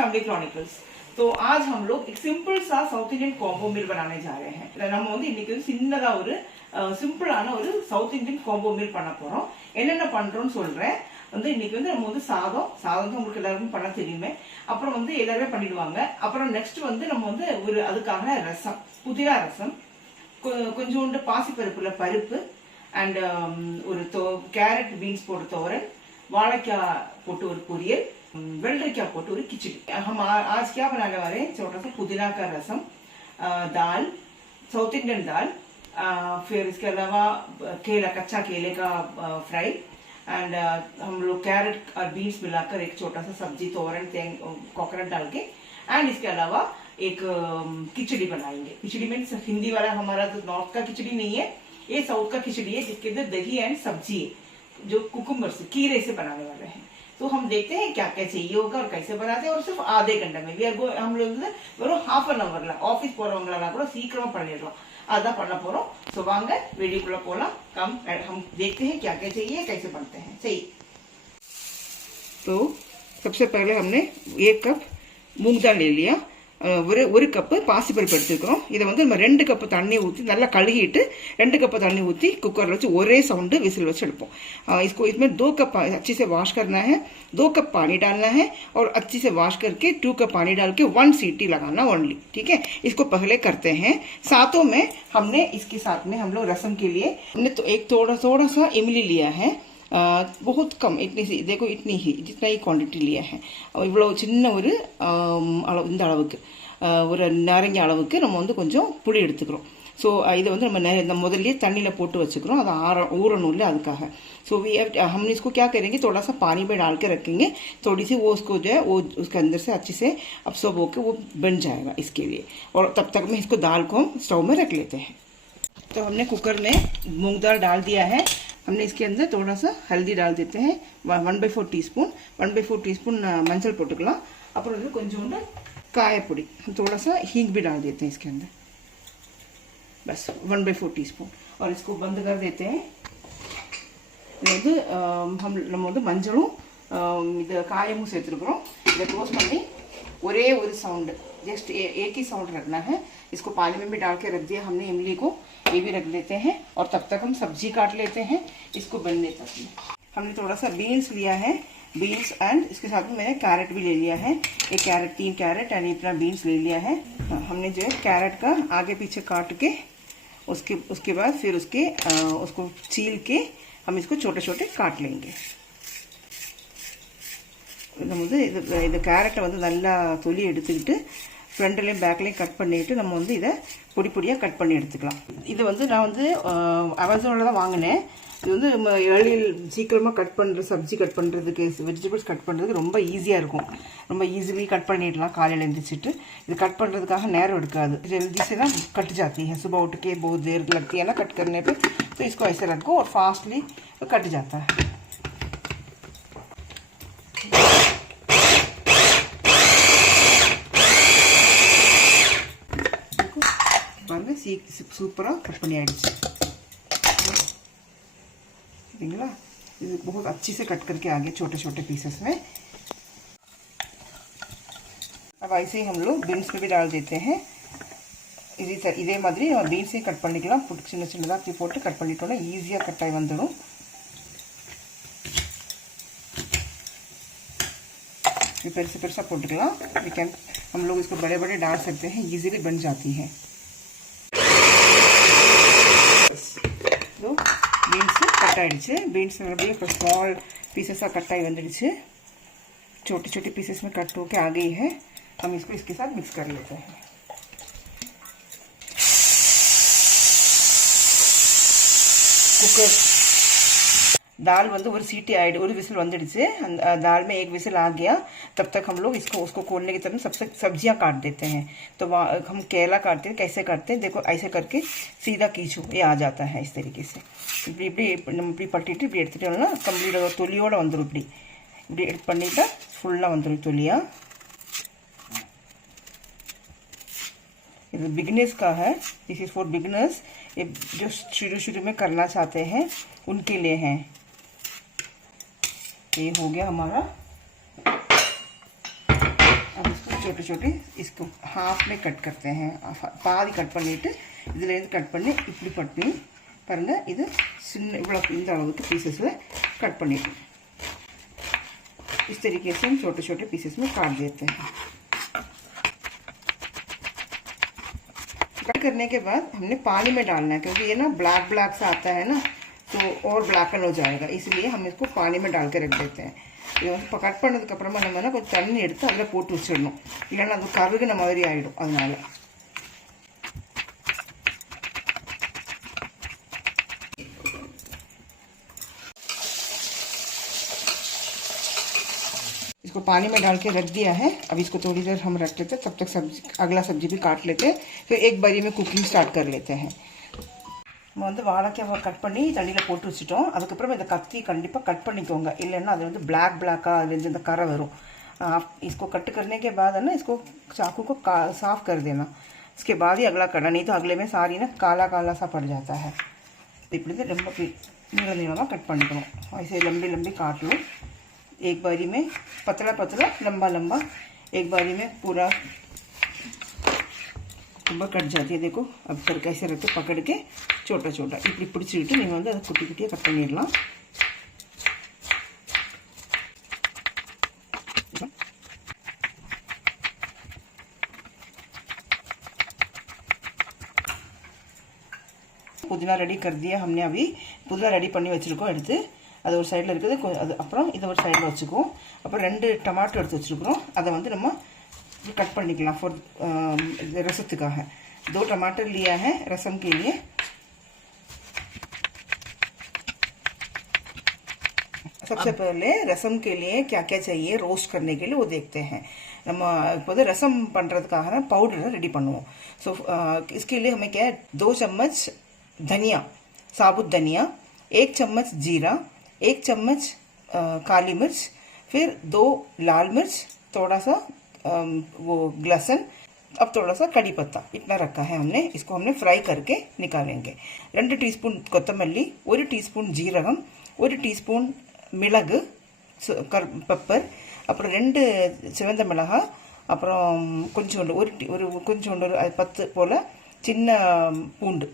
Family chronicles. तो आज हम लोग एक सिंपल सा साउथ इंडियन कॉम्बो मील बनाने जा रहे हैं। நம்ம வந்து இன்னைக்கு சின்னதா ஒரு சிம்பிளான ஒரு சவுத் இந்தியன் காம்போ மீல் பண்ண போறோம். என்னென்ன பண்றோம்னு சொல்றேன். இன்னைக்கு நம்ம சாதம் தான் உங்களுக்கு எல்லாருக்கும் பண்ண தெரியுமே. அப்புறம் எல்லாருமே பண்ணிடுவாங்க. அப்புறம் நெக்ஸ்ட் நம்ம ஒரு அதுக்காக ரசம், புதினா ரசம், கொஞ்சோண்டு பாசிப்பருப்புல பருப்பு அண்ட் ஒரு கேரட் பீன்ஸ் போட்டு தோரன், வாழைக்காய் போட்டு ஒரு பொரியல், वेलरिका पोटू और खिचड़ी। हम आज क्या बनाने वाले हैं, छोटा सा पुदीना का रसम, दाल, साउथ इंडियन दाल, फिर इसके अलावा केला, कच्चा केले का फ्राई एंड हम लोग कैरेट और बीन्स मिलाकर एक छोटा सा सब्जी तोरन कोकोनट डाल के एंड इसके अलावा एक खिचड़ी बनाएंगे। खिचड़ी मीन्स हिंदी वाला हमारा तो नॉर्थ का खिचड़ी नहीं है, ये साउथ का खिचड़ी है जिसके अंदर दही एंड सब्जी है जो कुकुम्बर से कीरे से बनाने वाले हैं। तो हम देखते हैं क्या क्या चाहिए होगा और कैसे बनाते हैं। और सिर्फ आधे घंटे में हम लोग வெறும் हाफ एन அவர்ல ஆபீஸ் போறவங்களெல்லாம் கூட சீக்கிரமா பண்ணிடலாம், அதான் பண்ண போறோம்। सो வாங்க வீடியோக்குள்ள போலாம்। कम हम देखते हैं क्या क्या चाहिए, कैसे बनते हैं। सही, तो सबसे पहले हमने 1 कप मूंग दाल ले लिया, ஒரு கப்பு பாசிப்பருப்பு எடுத்துக்கிறோம்। இதை நம்ம 2 கப்பு தண்ணி ஊற்றி நல்லா கழுகிட்டு 2 கப்பு தண்ணி ஊற்றி कुकर வச்சு ஒரே சவுண்டு विसिल வச்சு எடுப்போம்। इसको इसमें 2 कप अच्छे से वॉश करना है, 2 कप पानी डालना है और अच्छे से वॉश करके 2 कप पानी डाल के 1 सीटी लगाना ओनली, ठीक है। इसको पहले करते हैं। साथों में हमने इसके साथ में हम लोग रसम के लिए हमने तो एक थोड़ा सा इमली लिया है, बहुत कम, इतनी सी, देखो इतनी ही, जितना ही क्वांटिटी लिया है। इव्वलो சின்ன ஒரு இந்த அளவுக்கு ஒரு நாரங்க அளவுக்கு நம்ம கொஞ்சம் புளி எடுத்துக்கிறோம்। ஸோ இதை நம்ம முதல்ல தண்ணியில் போட்டு वச்சுக்கிறோம், அது ஊறணும் இல்லை அதுக்காக। सो हम इसको क्या करेंगे, थोड़ा सा पानी में डाल के रखेंगे, थोड़ी सी वो उसको जो है वो उसके अंदर से अच्छे से अब्सॉर्ब होकर वो बन जाएगा इसके लिए। और तब तक में इसको दाल को हम स्टोव में रख लेते हैं। तो हमने कुकर में मूंग दाल डाल दिया है। हमने इसके अंदर थोड़ा सा हल्दी डाल देते हैं, 1/4 टीस्पून, 1/4 टीस्पून मंचल पोटुकला, अपुறம் கொஞ்சோண்டு कायपोड़ी, थोड़ा सा हींग भी डाल देते हैं इसके अंदर, बस 1/4 टीस्पून। और इसको बंद कर देते हैं। हम मंजलों कायमुம் சேர்த்துக்கிறோம்। இதை க்ளோஸ் பண்ணி ஒரே ஒரு சவுண்ட், जस्ट एक ही साउंड रखना है। इसको पानी में भी डाल के रख दिया हमने इमली को, ये भी रख लेते हैं। और तब तक हम सब्जी काट लेते हैं इसको बनने तक में। हमने थोड़ा सा बीन्स लिया है, बीन्स एंड इसके साथ में मैंने कैरेट भी ले लिया है, एक कैरेट, 3 कैरेट एंड इतना बीन्स ले लिया है। हमने जो है कैरेट का आगे पीछे काट के उसके बाद फिर उसको छील के हम इसको छोटे छोटे काट लेंगे। இது கேரட்டை நல்லா தொலி எடுத்துக்கிட்டு ஃப்ரண்ட்லையும் பேக்லையும் கட் பண்ணிவிட்டு நம்ம இதை பொடி பொடியாக கட் பண்ணி எடுத்துக்கலாம்। இது நான் அமேசானில் தான் வாங்கினேன்। இது நம்ம ஏர்லியில் சீக்கிரமாக கட் பண்ணுற சப்ஜி கட் பண்ணுறதுக்கு, வெஜிடபிள்ஸ் கட் பண்ணுறதுக்கு ரொம்ப ஈஸியாக இருக்கும், ரொம்ப ஈஸிலி कट பண்ணிடலாம்। காலையில் எழுந்திரிச்சிட்டு இது கட் பண்ணுறதுக்காக நேரம் எடுக்காது, जल्दी से ना कट जाती है, सुबह उठ के बहुत देर लगती है ना कट करने पे, तो इसको ऐसे रखो और फास्टली कट जाता है। சூப்பராக கட் பண்ணி ஆயிடுச்சு சரிங்களா। இது बहुत अच्छी से कट करके आगे छोटे छोटे पीसेस में। अब ऐसे ही हम लोग बीन्स में भी डाल देते हैं। இதே மாதிரி நம்ம பீன்ஸையும் கட் பண்ணிக்கலாம், சின்ன சின்னதாக அப்படி போட்டு கட் பண்ணிட்டோம்னா ஈஸியாக கட் ஆகி வந்துடும்। ये பெருசு பெருசாக போட்டுக்கலாம்। हम लोग इसको बड़े बड़े डाल सकते हैं, ईजिली बन जाती है। बीन्स कट आइடுச்சு, बीन्स मறுபடியும் இப்போ स्मॉल पीसेस कट ஆகி வந்துடுச்சு, छोटे छोटे पीसेस में कट होके आ गई है। हम इसको इसके साथ मिक्स कर लेते हैं। कुकर दाल ஒரு सीटी आइड, ஒரு विसिल வந்துடுச்சு, दाल में एक विसिल आ गया। तब तक हम लोग उसको खोलने की तरफ सबसे सब्जियां काट देते हैं। तो हम केला काटते हैं, कैसे काटते हैं देखो, ऐसे करके सीधा खींचो, ये आ जाता है इस तरीके से। இப்படி பட்டிட்டு இப்படி எடுத்துட்டோம்னா கம்ப்ளீட்டாக தொலியோட வந்துடும்। இப்படி பண்ணிட்டா ஃபுல்லாக வந்துடும் தொலியா। ये बिगिनर्स का है, दिस इज फॉर बिगिनर्स, ये जो शुरू में करना चाहते हैं उनके लिए है। ये हो गया हमारा। अब छोटे छोटे इसको हाफ में कट करते हैं. பாதி கட் பண்ணிட்டு இதுல இருந்து கட் பண்ணி இப்படி பண்ணி பாருங்க. இது சின்ன இவ்வளவு இந்த அளவுக்கு पीसेस कट பண்ணிட்டு इस तरीके से हम छोटे छोटे पीसेस में काट देते हैं. कट करने के बाद हमने पानी में डालना है, क्योंकि ये ना ब्लैक ब्लैक सा आता है ना, तो और ब्लैकन हो जाएगा. इसलिए हम इसको पानी में डाल के रख देते हैं. இது வந்து கட் பண்ணதுக்கு அப்புறமா நம்ம என்ன கொஞ்சம் தண்ணி எடுத்து அதில் போட்டு வச்சிடணும், இல்லைன்னா அது கருகுன மாதிரி ஆகிடும். அதனால इसको पानी में डाल के रख दिया है. अब इसको थोड़ी देर हम रख लेते हैं, तब तक सब्जी अगला सब्जी भी काट लेते हैं. फिर एक बारी में कुकिंग स्टार्ट कर लेते हैं. நம்ம வந்து வாழைக்காவை கட் பண்ணி தண்ணியில் போட்டு வச்சுட்டோம். அதுக்கப்புறம் இந்த கத்தி கண்டிப்பாக கட் பண்ணிக்கோங்க, இல்லைன்னா அது வந்து ब्लैक அதுலேருந்து இந்த करा वரும். इसको कट करने के बाद है ना, इसको चाकू को साफ कर देना. इसके बाद ही अगला करना, नहीं तो अगले में सारी ना काला काला सा पड़ जाता है. இப்படி ரொம்ப நீளமாக கட் பண்ணிக்கணும். ऐसे लंबी लंबी काट लो. एक बारी में पतला पतला लंबा लंबा एक बारी में पूरा ತುಂಬ कट जाती है. देखो अब फिर कैसे रखते पकड़ के छोटा छोटा இப்படி பிடிச்சிட்டு நீங்கள் வந்து அதை குட்டி குட்டியாக கட் பண்ணிடலாம். புதினா ரெடி कर दिया हमने. अभी புதினா ரெடி பண்ணி வச்சுருக்கோம். எடுத்து அது ஒரு சைடில் இருக்குது. அது அப்புறம் இதை ஒரு சைடில் வச்சுக்குவோம். அப்புறம் 2 டொமாட்டோ எடுத்து வச்சுருக்குறோம். அதை வந்து நம்ம कट பண்ணிக்கலாம் फॉर रसத்துக்காக. 2 टमाटर लिया है रसम के लिए. सबसे पहले रसम के लिए क्या क्या चाहिए रोस्ट करने के लिए वो देखते हैं. நம்ம இப்போது ரசம் பண்ணுறதுக்காக பவுடர் ரெடி பண்ணுவோம். ஸோ इसके लिए हमें क्या है 2 चम्मच धनिया, साबुत धनिया, 1 चम्मच जीरा, 1 चम्मच काली मिर्च, फिर 2 लाल मिर्च, थोड़ा सा वो लहसुन, अब थोड़ा सा कड़ी पत्ता, इतना रखा है हमने. इसको हमने फ्राई करके निकालेंगे. 2 टीस्पून கொத்தமல்லி, 1 टीस्पून जीरகம், 1 टीस्पून மிளகு பெப்பர், அப்புறம் 2 சிவந்த மிளகாய், அப்புறம் கொஞ்சோண்டு கொஞ்சோண்டு ஒரு 10 போல் சின்ன பூண்டு,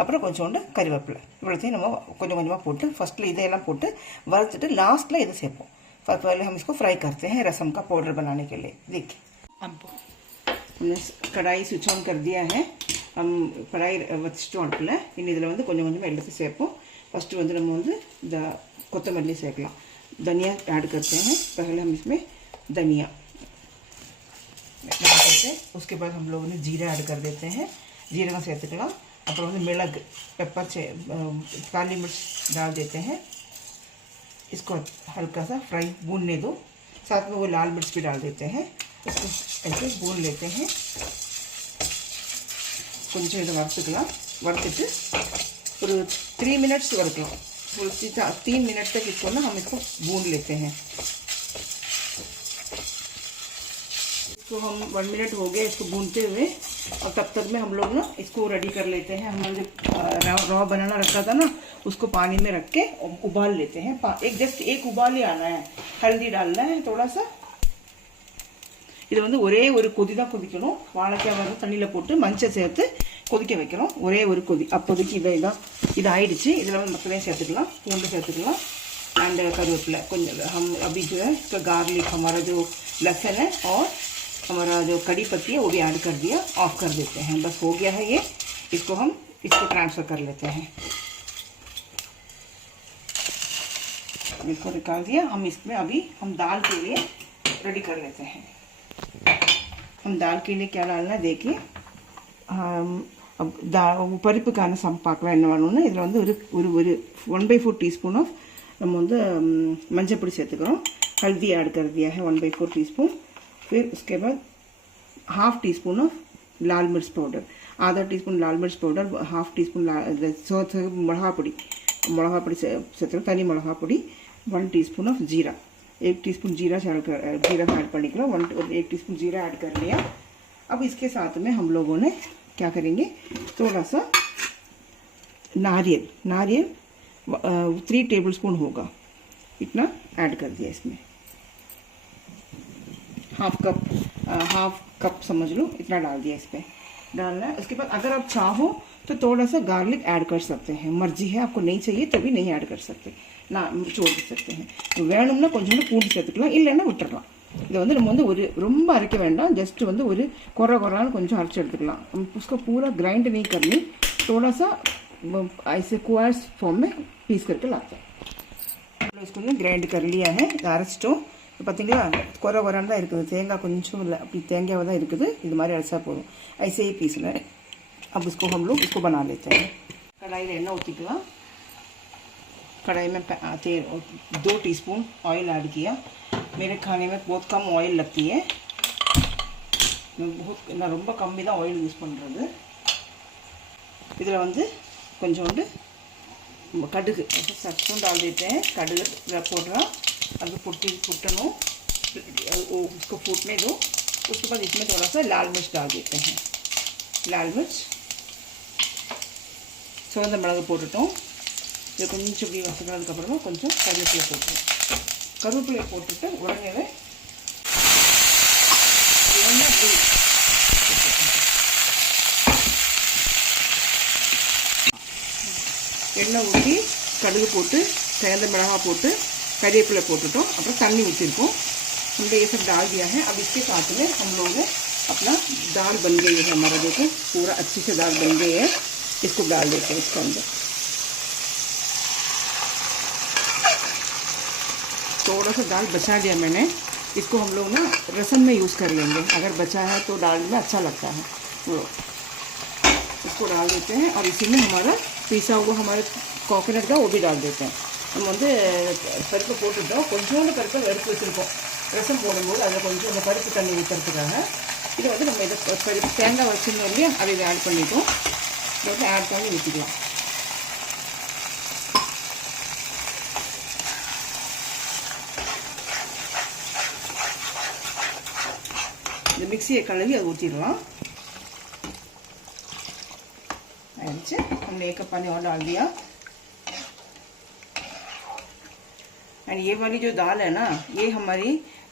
அப்புறம் கொஞ்சோண்டு கறிவேப்பிலை. இவ்வளோத்தையும் நம்ம கொஞ்சம் கொஞ்சமாக போட்டு ஃபஸ்ட்டில் இதையெல்லாம் போட்டு வறுத்துட்டு லாஸ்ட்டில் இதை சேர்ப்போம். पहले हम इसको फ्राई करते हैं रसम का पाउडर बनाने के लिए. देखिए अब हमने कढ़ाई स्विच ऑन कर दिया है. हम कढ़ाई வச்சுட்டோம் அடுப்பில். இனி இதில் வந்து கொஞ்சம் கொஞ்சமாக எடுத்து சேர்ப்போம். फर्स्ट வந்து நம்ம வந்து இந்த கொத்தமல்லி சேர்க்கலாம். धनिया ऐड करते हैं. पहले हम इसमें धनिया ऐड करते हैं. उसके बाद हम लोगों ने जीरा ऐड कर देते हैं. जीरा சேர்த்துக்கலாம். அப்புறம் வந்து மிளகு பெப்பர் काली मिर्च डाल देते हैं. इसको हल्का सा फ्राई भूनने दो. साथ में वो लाल मिर्च भी डाल देते हैं. इसको ऐसे भून लेते हैं. கொஞ்சம் இதை வறுத்துக்கலாம். வறுத்துட்டு ஒரு 3 मिनट्स वरकலாம். 3 मिनट तक इसको ना हम इसको भून लेते हैं. इसको हम 1 मिनट हो गया इसको भूनते हुए, और तब तक में हम लोग ना इसको रेडी कर लेते हैं. हम लोग जो रॉ बनाना रखा था ना, उसको पानी में रख के उबाल लेते हैं. जस्ट एक उबाल ही आना है. हल्दी डालना है थोड़ा सा. இது வந்து ஒரே ஒரு கொதி தான் கொதிக்கணும். வாழைக்காய் வந்து தண்ணியில் போட்டு மஞ்சள் சேர்த்து கொதிக்க வைக்கிறோம். ஒரே ஒரு கொதி. அப்போதைக்கு இது ஆயிடுச்சு. இதில் வந்து மசாலையும் சேர்த்துக்கலாம், பூண்டு சேர்த்துக்கலாம், एंड करिवेपिला கொஞ்சம். हम अभी जो है इसका गार्लिक, हमारा जो लहसुन है और हमारा जो कड़ी पत्ती है वो भी ऐड कर दिया. ऑफ कर देते हैं. बस हो गया है ये. इसको हम ट्रांसफ़र कर लेते हैं. इसको निकाल दिया. हम इसमें अभी हम दाल के लिए रेडी कर लेते हैं. हम दाल के लिए क्या डालना है देखिए. अब பருப்புக்கான சம் பார்க்கலாம் என்ன வேணும்னு. இதில் வந்து ஒரு 1/4 टीस्पून ऑफ நம்ம வந்து மஞ்சள் பொடி சேர்த்துக்கிறோம். हल्दी ऐड कर दिया है 1/4 टीस्पून. फिर उसके बाद हाफ टी स्पून ऑफ लाल मिर्च पाउडर, आधा टीस्पून लाल मिर्च पाउडर, हाफ टी स्पून मिளகா பொடி சேர்த்து தனி மிளகா பொடி, 1 टीस्पून ऑफ जीरा, 1 टीस्पून जीरा ऐड பண்ணிக்கலாம். 1 टीस्पून जीरा ऐड कर लिया. अब इसके साथ में हम लोगों ने क्या करेंगे, थोड़ा सा नारियल 3 टेबलस्पून होगा, इतना ऐड कर दिया. इसमें हाफ कप हाफ कप समझ लो, इतना डाल दिया इस पर डालना है। उसके बाद अगर आप चाहो तो थोड़ा सा गार्लिक ऐड कर सकते हैं, मर्जी है, आपको नहीं चाहिए तभी नहीं ऐड कर सकते, நான் छोड़ सकते हैं। வேணும்னா கொஞ்சோண்டு பூண்டு சேர்த்துக்கலாம், இல்லைன்னா விட்டுறலாம்। இதை வந்து நம்ம வந்து ஒரு ரொம்ப அரைக்க வேண்டாம், जस्ट வந்து ஒரு கொரான்னு கொஞ்சம் அரைச்சி எடுத்துக்கலாம்। उसको पूरा ग्राइंड नहीं करनी, थोड़ा सा ऐसे क्वार्स फॉर्म में पीस करके लाते हैं। इसको ग्राइंड कर लिया है, அரைச்சிட்டோம்। பார்த்தீங்களா கொரான்னு தான் இருக்குது, தேங்காய் கொஞ்சம் இல்லை, அப்படி தேங்காய் தான் இருக்குது, இது மாதிரி அரைச்சா போதும்। ऐसे ही पीस लें। अब इसको हम लोग इसको बना लेते हैं। कढ़ाई में एண்ணெய் ஊற்றிக்கலாம்। कढ़ाई में 2 टीस्पून ऑयल ऐड किया। मेरे खाने में बहुत कम ऑयल लगती है, நான் ரொம்ப கம்மி தான் ஆயில் யூஸ் பண்ணுறது। இதில் வந்து கொஞ்சோண்டு कड़ुग सरसों डाल देते हैं, कड़ुग पोट रहा, अब फुटनों उसको फूटने दो। उसके बाद इसमें थोड़ा सा लाल मिर्च डाल देते हैं, लाल मिर्च சிவந்த மிளகு போட்டுட்டோம்। இது கொஞ்சம் இப்படி வசக்கிறதுக்கப்புறமா கொஞ்சம் கருவேப்பிலை போட்டுருவோம்। கருவேப்பிலை போட்டுட்டு உடனே எண்ணெய் ஊற்றி கடுகு போட்டு சிவந்த மிளகாய் போட்டு करिवेपिला पोटो अपना तन्नी ऊँचो हमने ये सब डाल दिया है। अब इसके साथ में हम लोग अपना दाल बन गई है हमारा, देखो पूरा अच्छी से दाल बन गई है। इसको डाल देते हैं इसके अंदर। थोड़ा सा दाल बचा दिया मैंने, इसको हम लोग ना रसम में यूज़ कर लेंगे, अगर बचा है तो दाल में अच्छा लगता है। वो इसको डाल देते हैं और इसी में हमारा पीसा हुआ हमारे कोकोनट का वो भी डाल देते हैं। நம்ம வந்து பருப்பு போட்டுட்டோம், கொஞ்சோண்டு பருப்பை எடுத்து வச்சுருக்கோம் ரசம் போடும்போது, அதில் கொஞ்சம் அந்த பருப்பு தண்ணி ஊற்றுறதுக்காக। இதை வந்து நம்ம இதை தேங்காய் வச்சுருந்தோம் இல்லையா, அதை இதை ஆட் பண்ணிட்டோம், இதை வந்து ஆட் பண்ணி ஊற்றிக்கலாம்। இந்த மிக்சியை கழுவி அதை ஊற்றிடலாம்। आइए हमने 1 कप पानी और डाल दिया। एंड ये वाली जो दाल है ना, ये हमारी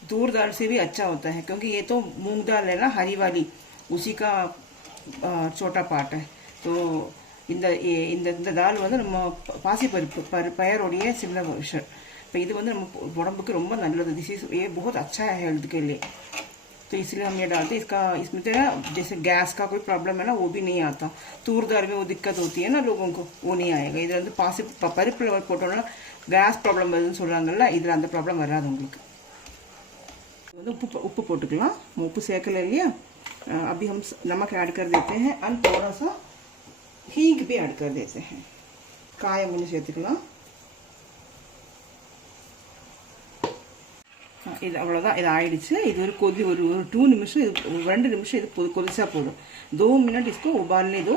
तूर दाल से भी अच्छा होता है, क्योंकि ये तो मूंग दाल है ना हरी वाली, उसी का छोटा पार्ट है। तो இந்த தால் வந்து நம்ம பாசி பருப்பு பயரோடைய சின்ன வருஷன்। இப்போ இது வந்து நம்ம உடம்புக்கு ரொம்ப நல்லது, दिस इज ये बहुत अच्छा है हेल्थ के लिए, तो इसलिए हम ये डालते हैं। इसका इसमें तो जैसे गैस का कोई प्रॉब्लम है ना, वो भी नहीं आता। तूर दाल में वो दिक्कत होती है ना लोगों को, वो नहीं आएगा। इधर வந்து பாசி பருப்பு போட்டோம்னா கேஸ் ப்ராப்ளம் வருதுன்னு சொல்கிறாங்கல்ல, இதில் அந்த ப்ராப்ளம் வராது உங்களுக்கு। வந்து உப்பு போட்டுக்கலாம், உப்பு சேர்க்கல இல்லையா। अभी हम नमक ऐड कर देते हैं और थोड़ा सा हींग भी ऐड कर देते हैं, காயம் கொஞ்சம் சேர்த்துக்கலாம்। இது அவ்வளோதான், இது ஆயிடுச்சு। இது ஒரு கொதி ஒரு 2 निमिषம், இது 2 निमिषம் இது கொதிச்சா போதும்। 2 मिनट इसको उबालने दो,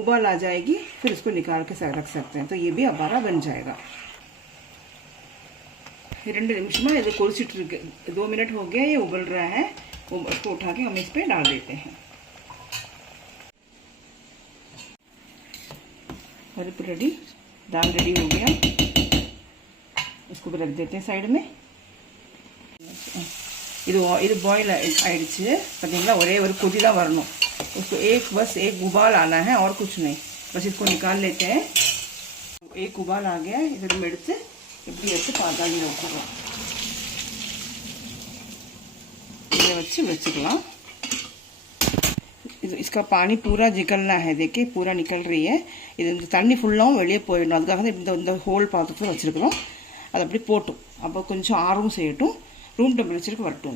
उबाल आ जाएगी, फिर इसको निकाल के रख सकते हैं, तो ये भी हमारा बन जाएगा। 2 निमिषमा ये कोशिट 2 मिनट हो गया, ये उबल रहा है। उसको उठा के हम इस पे डाल देते हैं। परिप रेडी, दाल रेडी हो गया, इसको भी रख देते हैं साइड में। இது बॉयल ஆயிடுச்சு பார்த்தீங்களா, ஒரே ஒரு கொதி தான் வரணும்। उसको बस एक उबाल आना है और कुछ नहीं, बस इसको निकाल लेते हैं। एक उबाल आ गया, इधर में எடுத்து இப்படி எடுத்து பாதாளி வச்சுக்கலாம், इधर वச்சுக்கலாம்। इसका पानी पूरा निकलना है, देखिए पूरा निकल रही है। இது இந்த தண்ணி ஃபுல்லாகவும் வெளியே போயிடணும், அதுக்காக தான் இந்த ஹோல் பாத்திரத்தில் வச்சுருக்கிறோம்। அது அப்படி போட்டும், அப்போ கொஞ்சம் ஆறவும் செய்யட்டும், रूम टेम्परेचर को वरटूँ।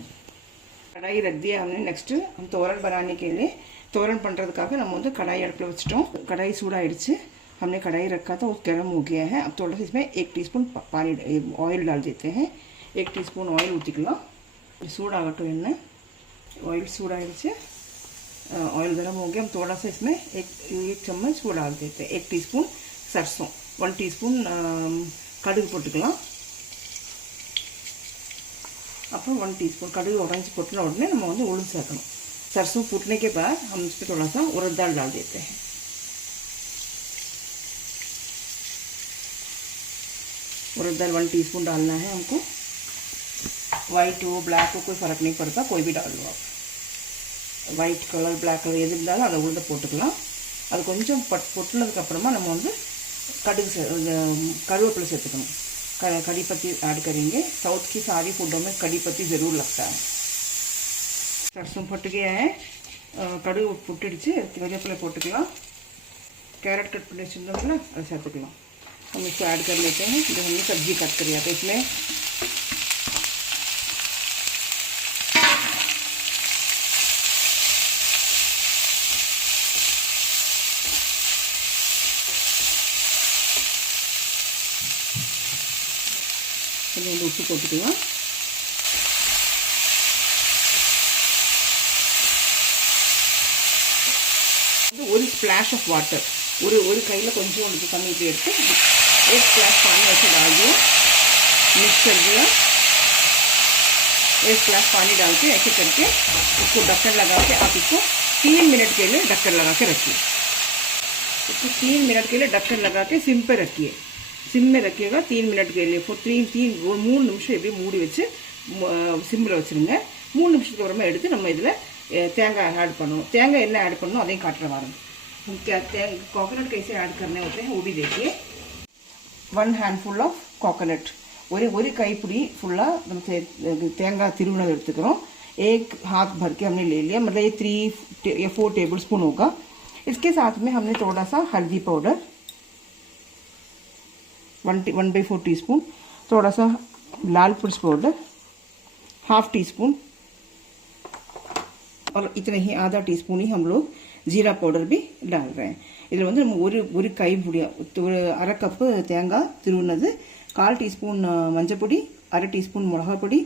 कढ़ाई रख दिया हमने। नेक्स्ट हम तोरन बनाने के लिए तोरन பண்ணுறதுக்காக நம்ம வந்து कढ़ाई அடுப்பில் வச்சிட்டோம்। कढ़ाई सूडाயிடுச்சு, हमने कढ़ाई रखा था वो गर्म हो गया है। अब थोड़ा सा इसमें 1 टीस्पून पानी ऑयल डाल देते हैं। 1 टीस्पून ऑयल ஊற்றிக்கலாம், सूडाகட்டும் எண்ணெய்। ऑयल सूडाயிடுச்சு, ऑयल गर्म हो गया। हम थोड़ा सा इसमें एक चम्मच वो डाल देते हैं, 1 टीस्पून सरसों, 1 टीस्पून கடுகு போட்டுக்கலாம்। अपर 1 टीस्पून कड़ू ऑरेंज फुटने उड़ने हम उड़द சேர்க்கணும்। सरसों फूटने के बाद हम इस पर थोड़ा सा उड़द दाल डाल देते हैं। उड़द दाल 1 टीस्पून डालना है हमको। वाइट हो ब्लैक हो कोई फ़र्क नहीं पड़ता, कोई भी डाल लो आप। ஒயிட் கலர் பிளாக் கலர் எது இருந்தாலும் அதை உளுந்த போட்டுக்கலாம். அது கொஞ்சம் பொட்டினதுக்கப்புறமா நம்ம வந்து कड़ू करुवेपिला சேர்த்துக்கணும். कड़ी पत्ती ऐड करेंगे. साउथ की सारी फूडों में कड़ी पत्ती ज़रूर लगता है. सरसों फट गया है, कड़ू पुट्टिடுச்சு. करिवेपिला போட்டுக்கலாம். कैरेट कट பண்ணி வச்சிருந்தோம்ல அதை சேர்த்துக்கலாம். हम इसको ऐड कर लेते हैं. जो हमने सब्जी कट करी है तो इसमें उप्पु போட்டுக்கலாம். ஒரு स्प्लैश ऑफ वाटर ஒரு கையில் கொஞ்சம் उनको तन्नी पे எடுத்து एक स्प्लैश पानी ऐसे डाल दिया, मिक्स कर दिया. एक स्प्लैश पानी डाल के ऐसे करके इसको ढक्कन लगा के आप इसको 3 मिनट के लिए ढक्कन लगा के रखिए. इसको 3 मिनट के लिए ढक्कन लगा के सिम पे रखिए. सिम में रखिएगा 3 मिनट के लिए. 3 நிமிஷம் இப்படி மூடி வச்சு சிம்மில் வச்சுருங்க. 3 நிமிஷத்துக்கு அப்புறமா எடுத்து நம்ம இதில் தேங்காய் ऐड பண்ணணும். தேங்காய் என்ன ऐड பண்ணணும் அதையும் காட்டுற வாரம். कोकोनट कैसे ऐड करने होते हैं वो भी देखिए. 1 हैंडफुल ऑफ कोकोनट, ஒரு கைப்பிடி फुल्ला நம்ம தேங்காய் திருவுனது எடுத்துக்கிறோம். एक हाथ भर के हमने ले लिया, मतलब ये 3 या 4 टेबल स्पून होगा. इसके साथ में हमने थोड़ा सा हल्दी पाउडर 1/4 टीस्पून, थोड़ा सा लाल मिर्च पाउडर 1/2 टीस्पून और इतने ही आधा टीस्पून ही हम लोग जीरा पाउडर भी डाल रहे हैं. इधर வந்து நம்ம ஒரு கைப்பிடி ஒரு அரை கப் தேங்காய் திருவுனது, 1/4 டீஸ்பூன் மஞ்சள் பொடி, 1/2 டீஸ்பூன் மிளகாய் பொடி,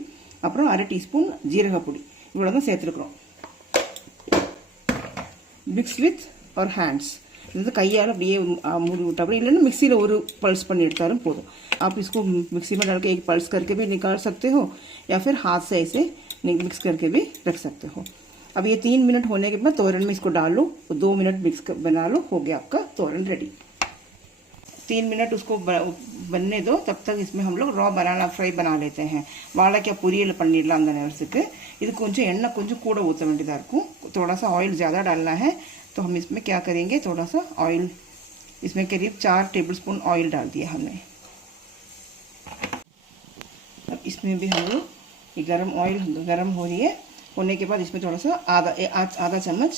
அப்புறம் 1/2 டீஸ்பூன் ஜீரக பொடி இவ்வளவு தான் சேர்த்துக்கிறோம். மிக்ஸ் வித் और हैंड्स. இது கையால் அப்படியே மூடி விட்டா அப்படி இல்லைன்னா मिक्सी ஒரு पल्स பண்ணி எடுத்தாலும் போதும். आप इसको मिक्सी में डाल के एक पल्स करके भी निकाल सकते हो या फिर हाथ से ऐसे मिक्स करके भी रख सकते हो. अब ये 3 मिनट होने के बाद तोरन में इसको डाल लो, 2 मिनट मिक्स बना लो, हो गया आपका तोरन रेडी. 3 मिनट उसको बनने दो. तब तक इसमें हम लोग रॉ बनाना फ्राई बना लेते हैं. வாழைக்காய் பொரியல் பண்ணிடலாம் அந்த நேரத்துக்கு. இது கொஞ்சம் எண்ணெய் கொஞ்சம் கூட ஊற்ற வேண்டியதாக இருக்கும். थोड़ा सा ऑयल ज़्यादा डालना है तो हम इसमें क्या करेंगे, थोड़ा सा ऑयल, इसमें करीब 4 टेबलस्पून ऑयल डाल दिया हमने. अब इसमें भी हम लोग ये गरम हो रही है. होने के बाद इसमें थोड़ा सा आधा चम्मच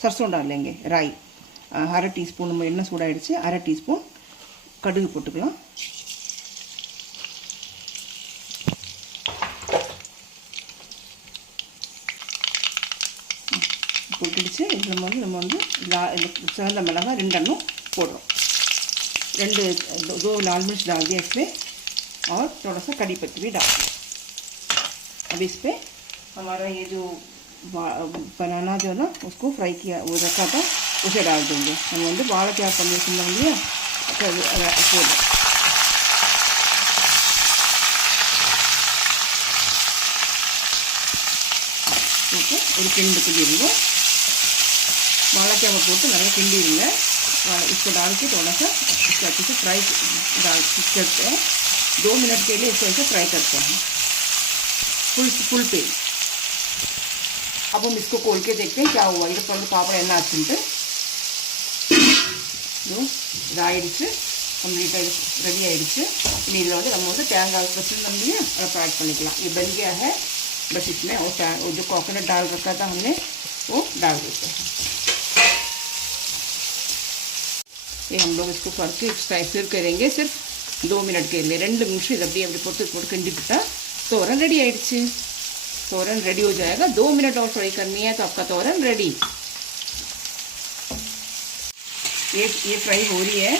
सरसों डालेंगे. राई 1/2 टीस्पून நம்ம எண்ணெய் சூடாயிடுச்சு. 1/2 டீஸ்பூன் கடுகு போட்டுக்கலாம். போட்டுடுச்சு. இதில் நம்ம வந்து சிவந்த மிளகாய் 2 எண்ணம் போடுறோம். 2 लाल मिर्च डाल दिया इसमें और थोड़ा सा कड़ी पत्ती भी डाल दिया. अब इस पर हमारा ये जो बनाना जो ना उसको फ्राई किया वो रखा था उसे डाल देंगे. हम வந்து வாழைக்காய் பண்ணி வச்சுருந்தோம் இல்லையா, போதும். போட்டு ஒரு கிண்டு கிண்டிடுங்க. வாழைக்காவை போட்டு நல்லா கிண்டிடுங்க. इसको डाल के थोड़ा सा इसको अच्छे से फ्राई करते हैं. 2 मिनट के लिए इसको ऐसे फ्राई करते हैं फुल पे. अब हम इसको खोल के देखते हैं क्या हुआ. இது பண்ணி பாப்பா என்ன ஆச்சுன்னு. இதாயிடுச்சு, கம்ப்ளீட்டாக ரெடி ஆயிடுச்சு. இனி இதில் வந்து நம்ம வந்து தேங்காய் வச்சுருந்தோம் இல்லையா அதை ऐड பண்ணிக்கலாம். ये बन गया है. बस इसमें वो जो कोकोनट डाल रखा था हमने वो डाल देते हैं. ये हम लोग इसको करके स्टाइफर करेंगे सिर्फ 2 मिनट के लिए. 2 निमिஷம் இது அப்படியே அப்படி போட்டு கிண்டிக்கிட்டா तोरन रेडी आइடுச்சு. तोरन रेडी हो जाएगा. 2 मिनट और फ्राई करनी है तो आपका तोरन रेडी. ये फ्राई हो रही है.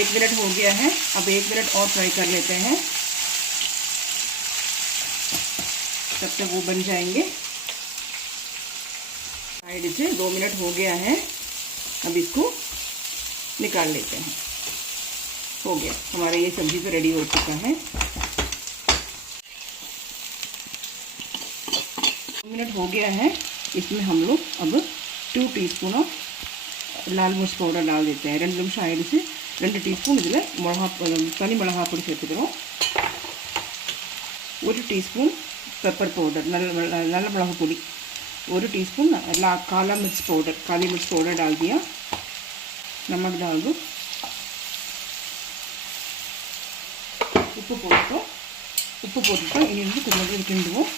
1 मिनट हो गया है. अब 1 मिनट और फ्राई कर लेते हैं, तब तक वो बन जाएंगे. आइडिए 2 मिनट हो गया है. अब इसको निकाल लेते हैं. हो गया हमारा ये सब्जी तो रेडी हो चुका है. 2 मिनट हो गया है. इसमें हम लोग अब 2 टीस्पून ऑफ लाल मिर्च पाउडर डाल देते हैं. 2 நிமிஷம் ஆயிடுச்சு. 2 டீஸ்பூன் இதில் தனி மிளகாய் பொடி சேர்த்துக்கிறோம். 1 டீஸ்பூன் पेपर पाउडर नल मिளகு பொடி 1 टीस्पून काला मिर्च पाउडर डाल दिया। नमक डाल दो, உப்பு போட்டோம்। இனி வந்து கொஞ்சம் கிண்டுவோம்।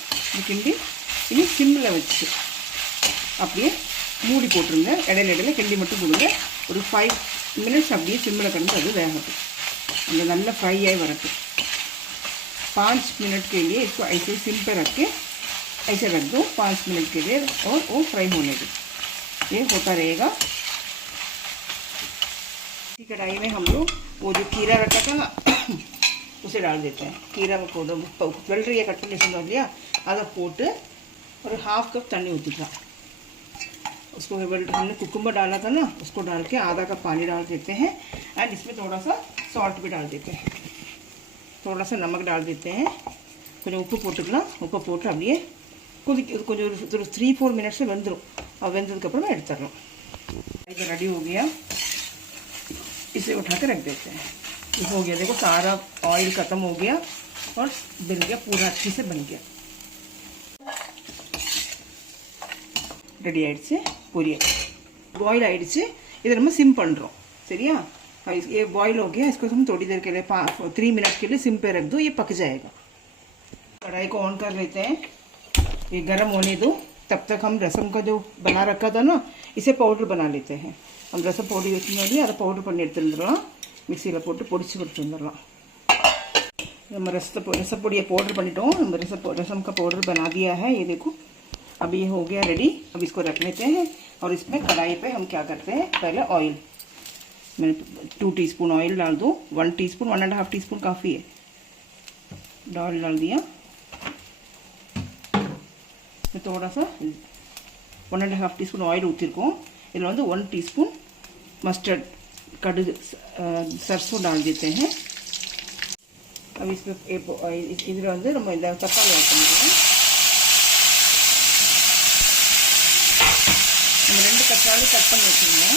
கிண்டி இனி சிம்மில் வச்சு அப்படியே மூடி போட்டுருங்க। இடையில கிண்டி மட்டும் கொடுங்க। ஒரு 5 மினிட்ஸ் அப்படியே சிம்மில் கிடந்து அது வேகட்டும், அந்த நல்லா फ्राई ஆகி வரட்டும்। 5 मिनट के लिए इसको ऐसे सिम पे रख के ऐसे रख दो 5 मिनट के लिए, और वो फ्राई होने दो। ये होता रहेगा। इसी कढ़ाई में हम लोग वो जो खीरा रखा था ना उसे डाल देते हैं। खीरा को வெள்ளரியை கட் பண்ணி வச்சுருந்தோம் இல்லையா, அதை போட்டு और हाफ कप तन्नी ஊற்றிக்கலாம்। उसको हमने कुकुम्बर डाला था ना, उसको डाल के आधा कप पानी डाल देते हैं। एंड इसमें थोड़ा सा सॉल्ट भी डाल देते हैं, थोड़ा सा नमक डाल देते हैं, கொஞ்சம் உப்பு போட்டுக்கலாம்। உப்பு போட்டு அப்படியே கொஞ்சம் ஒரு 3-4 मिनट्स வெந்துடும்। और வெந்ததுக்கப்புறமா எடுத்துடலாம்। ये रेडी हो गया, इसे उठा के रख देते हैं। ये हो गया, देखो सारा ऑयल ख़त्म हो गया और बन गया, पूरा अच्छे से बन गया। ரெடி ஆயிடுச்சு பொரியல், बॉयल ஆயிடுச்சு। இதை நம்ம सिम பண்ணுறோம், சரியா? ये बॉयल हो गया, इसको हम थोड़ी देर के लिए 3 मिनट के लिए सिम पे रख दो, ये पक जाएगा। कढ़ाई को ऑन कर लेते हैं, ये गर्म होने दो। तब तक हम रसम का जो बना रखा था ना, इसे पाउडर बना लेते हैं। हम रसम पाउडर वச்சுருந்தோம், அதை பவுடர் பண்ணி எடுத்துடலாம்। மிக்சியில் போட்டு பொடிச்சு கொடுத்துடலாம்। நம்ம रसपोड़िया पाउडर பண்ணிட்டோம்। நம்ம रसम का पाउडर बना दिया है, ये देखो। अब ये हो गया रेडी। अब इसको रख लेते हैं और इसमें कढ़ाई पे हम क्या करते हैं, पहले ऑयल, मैंने 2 टीस्पून ऑयल डाल दो। 1 टीस्पून 1.5 टीस्पून काफ़ी है, डाल दिया। थोड़ा सा 1.5 टीस्पून ऑयल ஊற்றிருக்கோம்। இதில் வந்து 1 टीस्पून मस्टर्ड कड़ू सरसों डाल देते हैं। अब इसमें इधर வந்து நம்ம இந்த தக்காளி ஆட் பண்ணிக்கலாம்। हम 2 तकाली कट कर रखेंगे।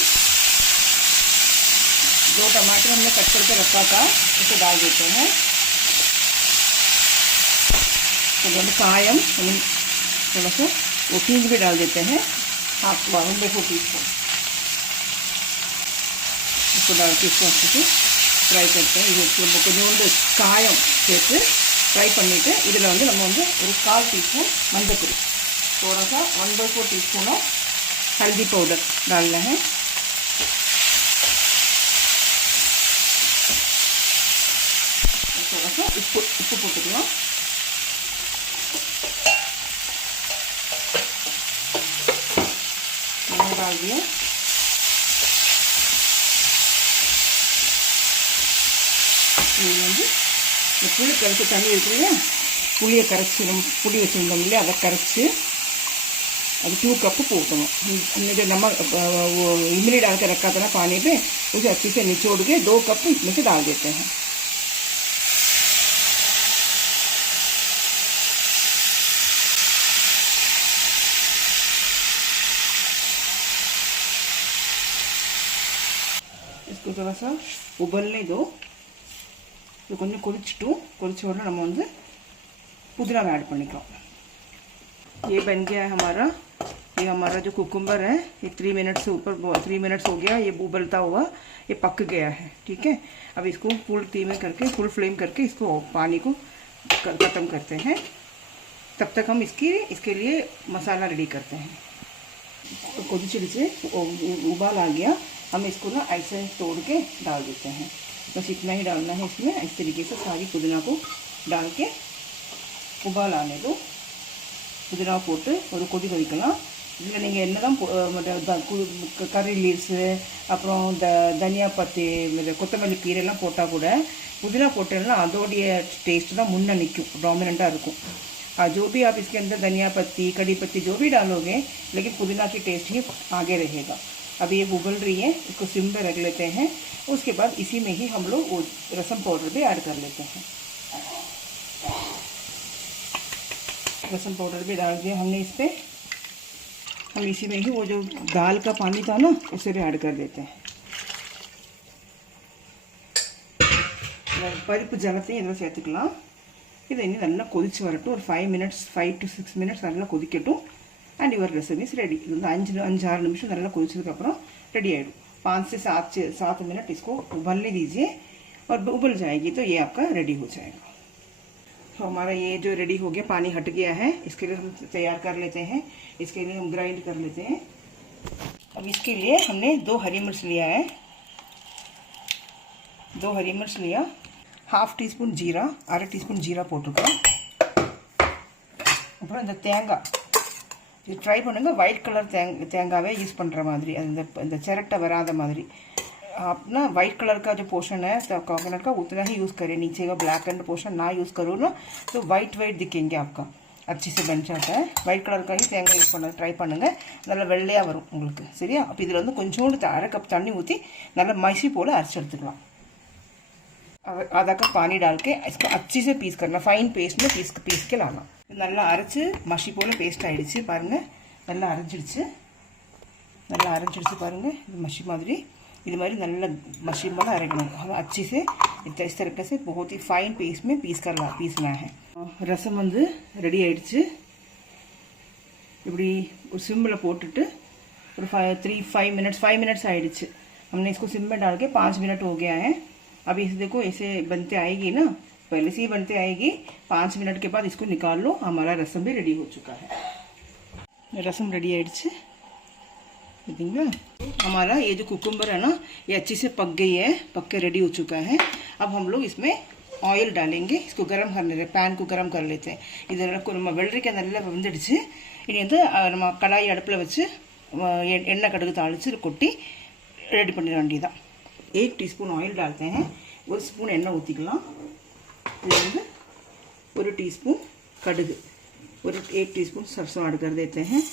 2 टमाटर हमने कट करके रखा था, उसे डाल देते हैं। तो कायम थोड़ा सा वो हींग भी डाल देते हैं, 1/2 टीस्पून। इसको डाल के इसको अच्छे से फ्राई करते हैं। இது கொஞ்சோண்டு காயம் சேர்த்து फ्राई பண்ணிட்டு இதில் வந்து நம்ம வந்து ஒரு 1/4 टीस्पून மஞ்சள், थोड़ा सा 1/4 टीस्पून हल्दी पाउडर डालना है। थोड़ा सा उप्पू போட்டுக்கலாம்। नमक डाल दिया। இது வந்து புளி கரைச்சி தண்ணி இருக்கு இல்லையா, புளியை கரைச்சி நம்ம புளி வச்சுருந்தோம் இல்லையா, அதை கரைச்சி அது 2 कप पोटना। जो नमक इमली डाल के रखा था ना पानी पे, उसे अच्छे से निचोड़ के 2 कप इसमें से डाल देते हैं। इसको थोड़ा सा उबलने दो। तो கொஞ்சம் கொதிச்ச உடனே நம்ம வந்து புதினா ऐड பண்ணிக்கலாம்। ये बन गया है हमारा। ये हमारा जो कुकुम्बर है, ये 3 मिनट से ऊपर 3 मिनट्स हो गया, ये उबलता हुआ ये पक गया है, ठीक है। अब इसको फुल फ्लेम करके इसको पानी को ख़त्म करते हैं। तब तक हम इसके लिए मसाला रेडी करते हैं। तो कोदिचड़ी से उबाल आ गया, हम इसको ना ऐसे तोड़ के डाल देते हैं। बस इतना ही डालना है इसमें। इस तरीके से सारी पुदीना को डाल के उबाल आने दो। புதினா போட்டு ஒரு கொதி கொதிக்கலாம்। இதில் நீங்கள் என்னதான் கறி லீவ்ஸு, அப்புறம் இந்த தனியா பத்தி, கொத்தமல்லி கீரைலாம் போட்டால் கூட पुदीना போட்டேன்னா அதோடைய टेस्ट தான் முன்ன நிற்கும், डोमिनेंटा இருக்கும்। जो भी आप इसके अंदर धनिया पत्ती, कड़ी पत्ती जो भी डालोगे, लेकिन पुदीना की टेस्ट ही आगे रहेगा। अब ये उबल रही है, इसको सिम पे रख लेते हैं। उसके बाद इसी में ही हम लोग वो रसम पाउडर भी ऐड कर लेते हैं। रसम पाउडर भी डाल दिया हमने इस पर। हम इसी में ही वो जो दाल का पानी था ना, उसे भी ऐड कर देते हैं। பருப்பு ஜலத்தையும் இதில் சேர்த்துக்கலாம்। இதை இன்னும் நல்லா கொதிச்சு வரட்டும். ஒரு 5 to 6 minutes நல்லா கொதிக்கட்டும். And your recipe is ready. இது வந்து 5-6 நிமிஷம் நல்லா கொதிச்சதுக்கப்புறம் रेडी आएगा. 5 से 7 मिनट इसको उबलने दीजिए और उबल जाएगी तो ये आपका रेडी हो जाएगा. तो हमारा ये जो रेडी हो गया, पानी हट गया है. इसके लिए हम तैयार कर लेते हैं. इसके लिए हम ग्राइंड कर लेते हैं. अब इसके लिए हमने 2 हरी मिर्च लिया है. 2 हरी मिर्च लिया. हाफ टी स्पून जीरा, अரை டீஸ்பூன் ஜீரா போட்டுருக்கோம். அப்புறம் இந்த தேங்காய் இது ட்ரை பண்ணுங்கள். ஒயிட் கலர் தேங்காவே यूज़ பண்ணுற மாதிரி, அந்த चिरटा वराद மாதிரி. अपना वाइट कलर का जो पोर्शन है कोकोनट का उतना ही यूज़ करें. नीचे का ब्लैक एंड पोर्शन ना यूज़ करो ना तो वाइट दिखेंगे आपका. अच्छे से बन जाता है. वाइट कलर का ही தேங்காய் யூஸ் பண்ண ட்ரை பண்ணுங்கள். நல்லா வெள்ளையாக வரும் உங்களுக்கு. சரியா? அப்போ இதில் வந்து கொஞ்சோண்டு அரை கப் தண்ணி ஊற்றி நல்லா மைசி போல் அரைச்சி எடுத்துக்கலாம். आधा कप पानी डाल के इसको अच्छी से पीस करना. फाइन पेस्ट में पीस के लाना. நல்லா அரைச்சி மஷி போல் பேஸ்ட் ஆகிடுச்சு பாருங்கள். நல்லா அரைஞ்சிடுச்சு பாருங்கள். இது மஷி மாதிரி இது மாதிரி நல்ல मशीन वाला अरेगना हमें अच्छी से इस तरीके से बहुत ही फाइन पेस्ट में पीसना है. रसम வந்து ரெடி ஆயிடுச்சு. இப்படி ஒரு सिम போட்டுட்டு ஒரு 5 मिनट्स ஆயிடுச்சு. हमने इसको सिम में डाल के 5 मिनट हो गया है. अभी इसे देखो ऐसे बनते आएगी ना, पहले से ही बनते आएगी. 5 मिनट के बाद इसको निकाल लो. हमारा रसम भी रेडी हो चुका है. रसम रेडी आइடுச்சு. देखिएगा हमारा ये जो कुकुम्बर है ना, ये अच्छे से पक गई है, पक के रेडी हो चुका है. अब हम लोग इसमें ऑयल डालेंगे. इसको गर्म करने पैन को गर्म कर लेते हैं. இதெல்லாம் நம்ம வெள்ளரிக்காய் நல்லா வெந்துடுச்சு. இனி வந்து நம்ம கடாய் அடுப்பில் வச்சு எண்ணெய் கடுகு தாளித்து கொட்டி ரெடி பண்ணிட வேண்டியதான். 1 टीस्पून ऑयल डालते हैं. 1 स्पून एண்ணெய் ஊற்றிக்கலாம். இது வந்து 1 टीस्पून कड़ुगु, 1 टीस्पून सरसों ऐड कर देते हैं.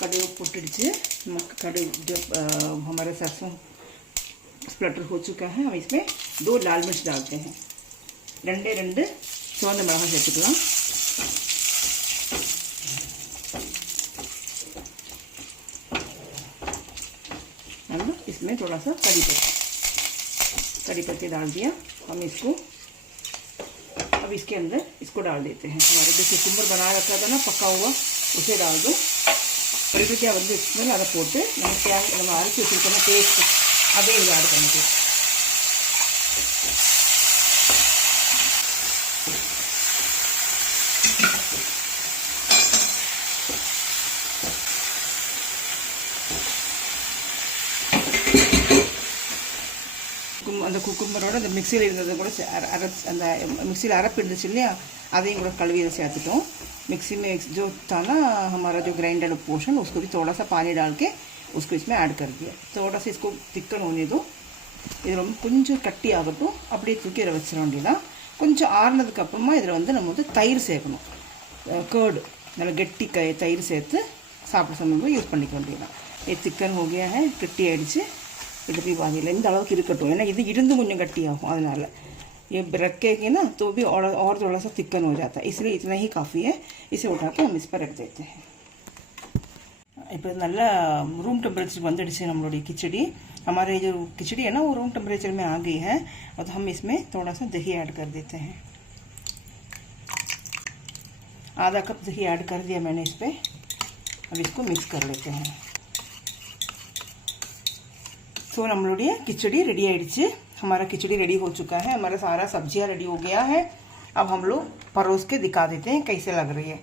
कड़ुगु फुटिடுச்சு. कड़ुगु जब हमारा सरसों स्प्लटर हो चुका है, हम इसमें 2 लाल मिर्च डालते हैं. 2 சிவந்த மிளகாய் சேர்த்துக்கலாம். इसमें थोड़ा सा कड़ी पत्ते डाल दिया. हम इसको अब इसके अंदर इसको डाल देते हैं. हमारे जो कुकुम्बर बना रखा था ना पका हुआ, उसे डाल दो. क्या வந்து इसमें அதை போட்டு நம்ம அரைச்சி வச்சுருக்கோம் பேஸ்ட் அதே இதில் ஆட் பண்ணிக்கலாம். அந்த குக்கும்பரோட அந்த மிக்சியில் இருந்ததை கூட அந்த மிக்सिயில் அரப்பு இருந்துச்சு இல்லையா, அதையும் கூட கழுவி சேர்த்துட்டோம். मिक्सी में जो था ना हमारा जो ग्राइंडर पोर्शन, उसको भी थोड़ा सा पानी डाल के उसको इसमें ऐड कर दिया. थोड़ा सा इसको திக்கன் होने दो. இது ரொம்ப கொஞ்சம் கட்டி ஆகட்டும். அப்படியே தூக்கி இதை வச்சிட வேண்டியதான். கொஞ்சம் ஆறுனதுக்கு அப்புறமா இதில் வந்து நம்ம வந்து தயிர் சேர்க்கணும். कर्ड நல்லா கெட்டி தயிர் சேர்த்து சாப்பிட சமயம் யூஸ் பண்ணிக்க வேண்டியதான். ये திக்கன் हो गया है, கெட்டி ஆயிடுச்சு. இது भी வாங்கில இந்த அளவுக்கு இருக்கட்டும். ஏன்னா இது இருந்து கொஞ்சம் கட்டி ஆகும். அதனால ये रखेंगे ना तो भी और थोड़ा सा थिकन हो जाता है. इसलिए इतना ही काफ़ी है. इसे उठा के हम इस पर रख देते हैं. இப்போ நல்லா रूम टेम्परेचर வந்துடுச்சு நம்மளுடைய खिचड़ी. हमारे जो खिचड़ी है ना वो रूम टेम्परेचर में आ गई है. और हम इसमें थोड़ा सा दही ऐड कर देते हैं. आधा कप दही ऐड कर दिया मैंने इस पर. अब इसको मिक्स कर लेते हैं. सो நம்மளுடைய खिचड़ी रेडी ஆயிடுச்சு. हमारा खिचड़ी रेडी हो चुका है. हमारा सारा सब्जियां रेडी हो गया है. अब हम लोग परोस के दिखा देते हैं कैसे लग रही है.